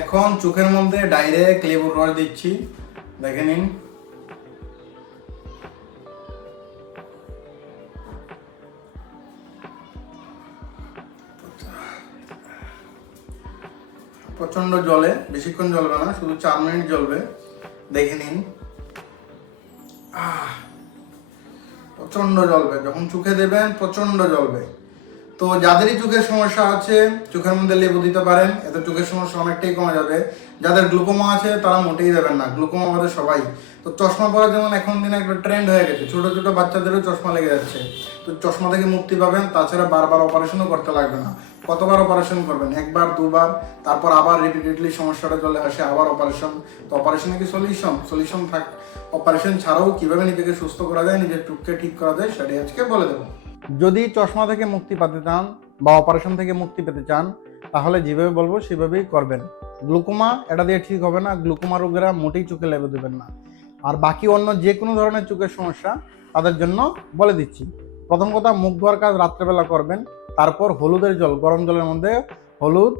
এখন চোখের মধ্যে ডাইরেক্ট লেবুর রস দিচ্ছি, দেখে নিন। প্রচন্ড জলে, বেশিক্ষণ জ্বলবে না, শুধু 4 মিনিট জ্বলবে, দেখে নিন। প্রচন্ড জ্বলবে, যখন চোখে দেবেন প্রচন্ড জ্বলবে। তো যাদেরই চোখের সমস্যা আছে চোখের মধ্যে লেবু দিতে পারেন, এতে চোখের সমস্যা অনেকটাই কমে যাবে। যাদের গ্লুকোমা আছে তারা মোটেই দেবেন না, গ্লুকোমা আমাদের সবাই। তো চশমা পরা যেমন এখন দিনে একটা ট্রেন্ড হয়ে গেছে, ছোট ছোট বাচ্চাদেরও চশমা লেগে যাচ্ছে। তো চশমা থেকে মুক্তি পাবেন, তাছাড়া বারবার অপারেশনও করতে লাগবে না। কতবার অপারেশন করবেন? একবার দুবার, তারপর আবার রিপিটেডলি সমস্যাটা চলে আসে, আবার অপারেশন। তো অপারেশনে কি সলিউশন থাক? অপারেশন ছাড়াও কিভাবে নিজেকে সুস্থ করা যায়, নিজের চোখকে ঠিক করা যায়, সেটাই আজকে বলে দেবো। যদি চশমা থেকে মুক্তি পেতে চান বা অপারেশন থেকে মুক্তি পেতে চান, তাহলে যেভাবে বলবো সেভাবেই করবেন। গ্লুকোমা এটা দিয়ে ঠিক হবে না, গ্লুকোমা রোগীরা মোটেই চোখে লেবু দেবেন না। আর বাকি অন্য যে কোনো ধরনের চোখের সমস্যা তাদের জন্য বলে দিচ্ছি। প্রথম কথা, মুখ ধোয়ার কাজ রাত্রেবেলা করবেন। তারপর হলুদের জল, গরম জলের মধ্যে হলুদ,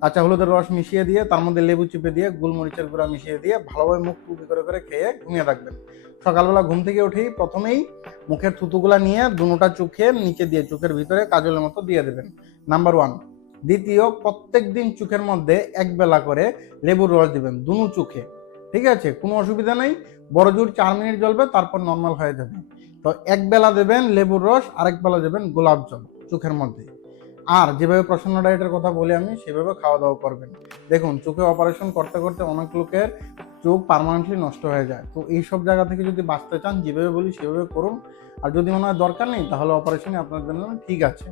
কাঁচা হলুদের রস মিশিয়ে দিয়ে তার মধ্যে লেবু চিপে দিয়ে গোলমরিচের গুঁড়া মিশিয়ে দিয়ে ভালোভাবে মুখ টুপি করে করে খেয়ে ঘুমিয়ে থাকবেন। সকালবেলা ঘুম থেকে উঠেই প্রথমেই মুখের থুতুগুলা নিয়ে দুটা চোখের নিচে দিয়ে চোখের ভিতরে কাজলের মতো দিয়ে দেবেন, নাম্বার 1। দ্বিতীয়, প্রত্যেক দিন চোখের মধ্যে এক বেলা করে লেবুর রস দিবেন দুনো চোখে, ঠিক আছে? কোনো অসুবিধা নেই, বড় জোর 4 মিনিট জ্বলবে, তারপর নর্মাল হয়ে যাবে। তো এক বেলা দেবেন লেবুর রস, আরেক বেলা দেবেন গোলাপ জল চোখের মধ্যে। আর যেভাবে প্রসন্ন ডায়েটের কথা বলি আমি, সেভাবে খাওয়া দাওয়া করবেন। দেখুন, চোখে অপারেশন করতে করতে অনেক লোকের চোখ পার্মানেন্টলি নষ্ট হয়ে যায়। তো এইসব জায়গা থেকে যদি বাঁচতে চান, যেভাবে বলি সেভাবে করুন। আর যদি মনে হয় দরকার নেই, তাহলে অপারেশনই আপনার জন্য ঠিক আছে।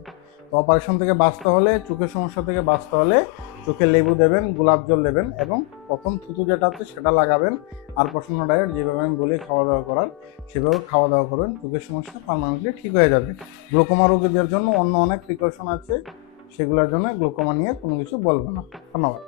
তো অপারেশন থেকে বাঁচতে হলে, চোখের সমস্যা থেকে বাঁচতে হলে চোখে লেবু দেবেন, গোলাপ জল দেবেন এবং প্রথম থুতু যেটা আছে সেটা লাগাবেন। আর প্রসন্ন ডায়েট যেভাবে আমি বলি খাওয়া দাওয়া করার, সেভাবে খাওয়া দাওয়া করবেন, চোখের সমস্যা পার্মানেন্টলি ঠিক হয়ে যাবে। গ্লুকোমা রোগীদের জন্য অন্য অনেক প্রিকশন আছে, সেগুলোর জন্য গ্লুকোমা নিয়ে কোনো কিছু বলবো না। ধন্যবাদ।